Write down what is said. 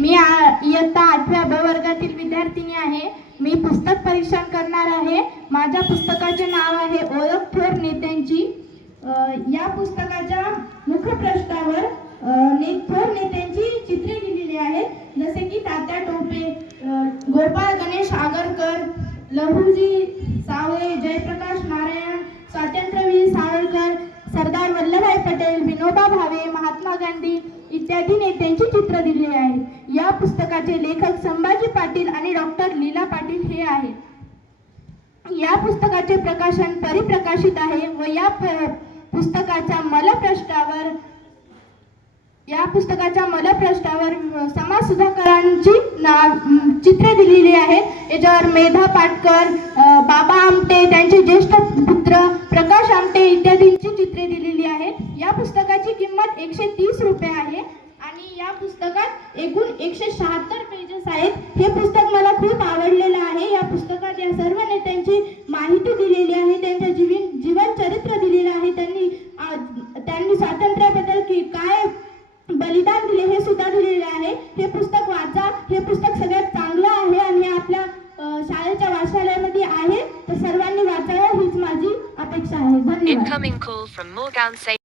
मी इयत्ता 8व्या ब वर्गातील विद्यार्थिनी आहे। मी पुस्तक परीक्षण करणार आहे। माझ्या पुस्तकाचे नाव आहे ओळख थोर नेत्यांची। या पुस्तकाच्या मुखपृष्ठावर थोर नेत्यांची चित्रे दिलेली आहेत, जसे की तात्या टोपे, गोपाळ गणेश आगरकर, लहुजी सावळे, जयप्रकाश नारायण, स्वातंत्र्यवीर सावरकर, सरदार वल्लभभाई पटेल, विनोबा भावे, महात्मा गांधी इत्यादी नेत्यांची चित्र दिली आहेत। या पुस्तकाचे लेखक संभाजी पाटील आणि डॉक्टर लीला पाटील हे आहेत। या पुस्तकाचे प्रकाशन परिप्रकाशित आहे व या पुस्तकाच्या मलपृष्ठावर समाज सुधारकांची चित्रे दिलेली आहेत। याच्यावर मेधा पाटकर, बाबा आमटे, त्यांचे ज्येष्ठ पुत्र प्रकाश आमटे इत्यादींची चित्रे दिलेली आहेत। या पुस्तकाची किंमत 130 रुपये आहे आणि या पुस्तकात एकूण 176 पेजेस आहेत। हे पुस्तक मला खूप आवडलेलं आहे। या पुस्तकात या सर्व नेत्यांची माहिती दिलेली आहे, त्यांचे जीवन चरित्र दिलेले आहे, त्यांनी स्वातंत्र्याबद्दल काय बलिदान दिले हे सुद्धा दिलेले आहे। हे पुस्तक वाचा। हे पुस्तक सगळ्यात चांगलं आहे आणि आपल्या शाळेच्या वाचनालयामध्ये आहे, तर सर्वांनी वाचावं हीच माझी अपेक्षा आहे। धन्यवाद।